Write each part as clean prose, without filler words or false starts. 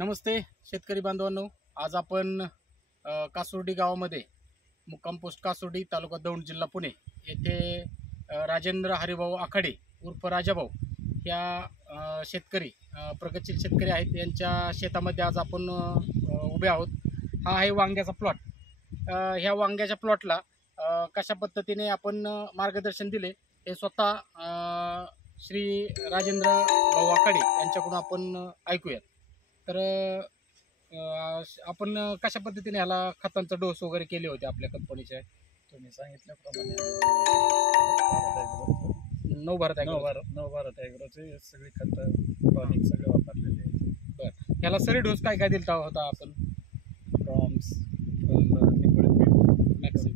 नमस्ते शेतकरी बांधवांनो, आज आपण कासुर्डी गावामध्ये मुक्काम पोस्ट कासुर्डी तालुका दौंड जिल्हा पुणे येथे राजेंद्र हरिभाऊ आखाडे उर्फ राजाभाऊ या शेतकरी प्रगतशील शेतकरी आहेत। यांच्या शेतामध्ये आज आपण उभे आहोत। हा आहे वांग्याचा प्लॉट। ह्या वांग्याच्या प्लॉटला कशा पद्धतीने आपण मार्गदर्शन दिले हे स्वतः श्री राजेंद्र भाऊ आखाडे यांच्याकडून आपण ऐकूयात। तर आपण कशा पद्धतीने ह्याला खतांचा डोस वगैरे केले होते आपल्या कंपनीचे? तुम्ही सांगितल्याप्रमाणे नवभारत ॲग्रोचे सगळे खत टॉनिक सगळे वापरलेले आहेत। बरं, ह्याला सरी डोस काय काय दिला होता आपण? प्रॉम्स,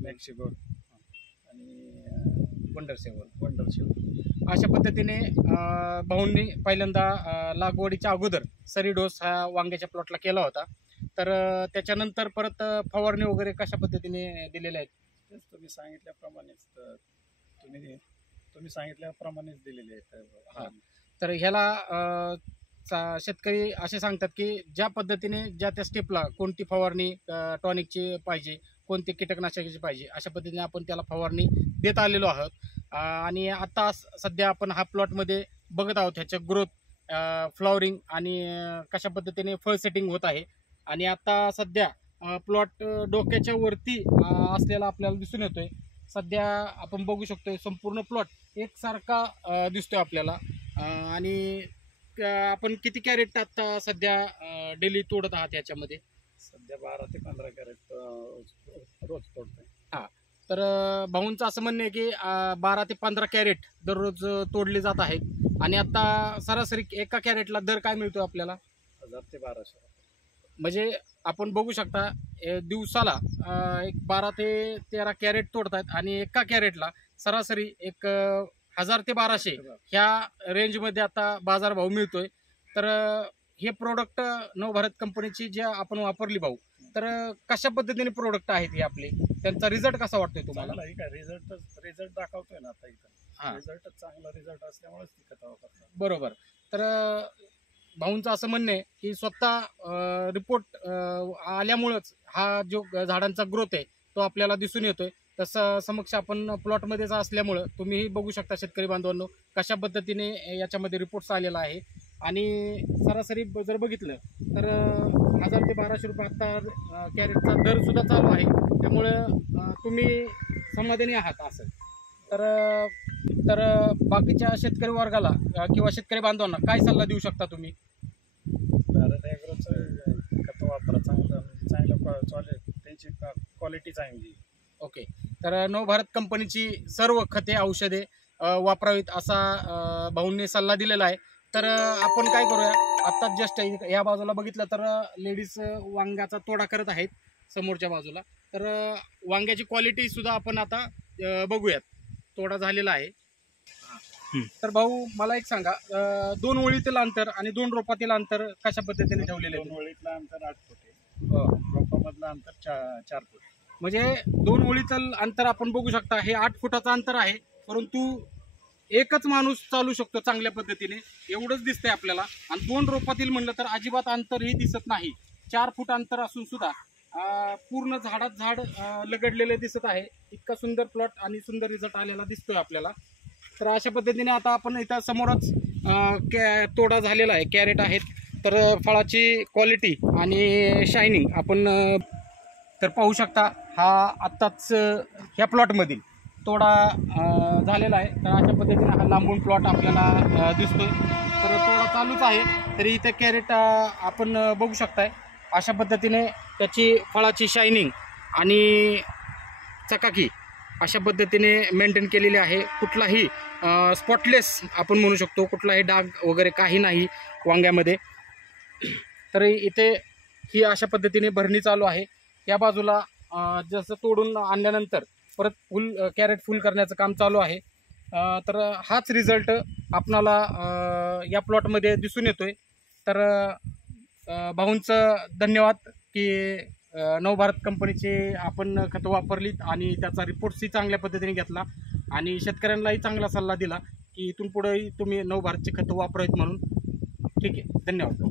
मॅक्सिगोड आणि वंडरसेवन अशा पद्धतीने भाऊंनी पहिल्यांदा लागवडीच्या अगोदर सरी डोस हा वांग्याच्या प्लॉटला केला होता। तर त्याच्यानंतर परत फवारणी वगैरे कशा पद्धतीने दिलेल्या आहेत? तेच तुम्ही सांगितल्याप्रमाणेच दिलेले आहेत। हां, तर ह्याला शेतकरी असे सांगतात की ज्या पद्धतीने ज्या त्या स्टेपला कोणती फवारणी टॉनिकची पाहिजे, कोणती कीटकनाशकाची पाहिजे, अशा पद्धतीने आपण त्याला फवारणी देत आलेलो आहोत। आणि आता सध्या आपण हा प्लॉटमध्ये बघत आहोत ह्याच्या ग्रोथ, फ्लॉवरिंग आणि कशा पद्धतीने फळ सेटिंग होत आहे। आणि आता सध्या प्लॉट डोक्याच्या वरती असलेला आपल्याला दिसून येतोय। सध्या आपण बघू शकतोय संपूर्ण प्लॉट एकसारखा दिसतोय आपल्याला। आणि आपण किती कॅरेट आता सध्या डेली तोडत आहात याच्यामध्ये? सध्या 12 ते 15 कॅरेट रोज तोडतोय। हां, तर भाऊंचं असं म्हणणं आहे की 12 ते 15 कॅरेट दररोज तोडले जात आहेत। आणि आता सरासरी एका कॅरेटला दर काय मिळतो आपल्याला? 1000 ते 1200। म्हणजे आपण बघू शकता दिवसाला एक 12 ते 13 कॅरेट तोडतात आणि एका कॅरेटला सरासरी एक 1000 ते 1200 ह्या रेंजमध्ये आता बाजारभाव मिळतोय। तर हे प्रोडक्ट नवभारत कंपनीची जे आपण वापरली भाऊ, तर कशा पद्धतीने प्रोडक्ट आहेत हे आपले? त्यांचा रिझल्ट कसा वाटतोय तुम्हाला? रिझल्ट दाखवतोय ना आता इथं। रिझल्टच चांगला रिझल्ट असल्यामुळेच ती खतं वापरतात। बरोबर। तर भाऊंचं असं म्हणणं आहे की स्वतः रिपोर्ट आल्यामुळंच हा जो झाडांचा ग्रोथ आहे तो आपल्याला दिसून येतोय। तसं समक्ष आपण प्लॉटमध्येच असल्यामुळं तुम्हीही बघू शकता शेतकरी बांधवांनो कशा पद्धतीने याच्यामध्ये रिपोर्ट्स आलेला आहे। आणि सरासरी जर बघितलं तर 1000 ते 1200 रुपये आता कॅरेटचा दर सुद्धा चालू आहे। त्यामुळं तुम्ही समाधानी आहात असं? तर बाकीच्या शेतकरी वर्गाला किंवा शेतकरी बांधवांना काय सल्ला देऊ शकता तुम्ही? भारत ॲग्रोचं खतं वापरा, चांगलं त्यांची क्वालिटी चांगली। ओके, तर नवभारत कंपनीची सर्व खते औषधे वापरावीत असा भाऊंनी सल्ला दिलेला आहे। तर आपण काय करूया, आत्ता जस्ट या बाजूला बघितलं तर लेडीज वांग्याचा तोडा करत आहेत समोरच्या बाजूला। तर वांग्याची क्वालिटी सुद्धा आपण आता बघूयात। तोडा झालेला आहे। तर भाऊ मला एक सांगा, 2 ओळीतील अंतर आणि 2 रोपातील अंतर कशा पद्धतीने ठेवलेले आहे? 2 ओळीतलं अंतर 8 फूट आहे, रोपामधलं अंतर 4 फूट। म्हणजे 2 ओळीतील अंतर आपण बघू शकता हे 8 फुटाचं अंतर आहे, परंतु एकच माणूस चालू शकतो चांगल्या पद्धतीने एवढंच दिसतंय आपल्याला। आणि 2 रोपातील म्हणलं तर अजिबात अंतरही दिसत नाही। 4 फूट अंतर असून सुद्धा पूर्ण झाडात झाड लगडलेले दिसत आहे। इतका सुंदर प्लॉट आणि सुंदर रिझल्ट आलेला दिसतोय आपल्याला। तर अशा पद्धतीने आता आपण इथं समोरच तोडा झालेला आहे, कॅरेट आहेत। तर फळाची क्वालिटी आणि शायनिंग आपण तर पाहू शकता। हा आत्ताच ह्या प्लॉटमधील तोडा झालेला आहे। तर अशा पद्धतीने हा लांबून प्लॉट आपल्याला दिसतोय। तर तोडा चालूच आहे, तरी इथे कॅरेट आपण बघू शकताय। अशा पद्धतीने त्याची फळाची शायनिंग आणि चकाकी अशा पद्धतीने मेंटेन केलेली आहे। कुठलाही स्पॉटलेस आपण म्हणू शकतो, कुठलाही डाग वगैरे काही नाही वांग्यामध्ये। तर इथे ही अशा पद्धतीने भरणी चालू आहे। या बाजूला जसं तोडून आणल्यानंतर परत कॅरेट फुल करण्याचं काम चालू आहे। तर हाच रिझल्ट आपणाला या प्लॉटमध्ये दिसून येतोय। तर भाऊंचं धन्यवाद की नवभारत कंपनीचे आपण खतं वापरलीत आणि त्याचा रिपोर्ट्सही चांगल्या पद्धतीने घेतला आणि शेतकऱ्यांनाही चांगला सल्ला दिला की इथून पुढेही तुम्ही नवभारतची खतं वापरावीत म्हणून। ठीक आहे, धन्यवाद।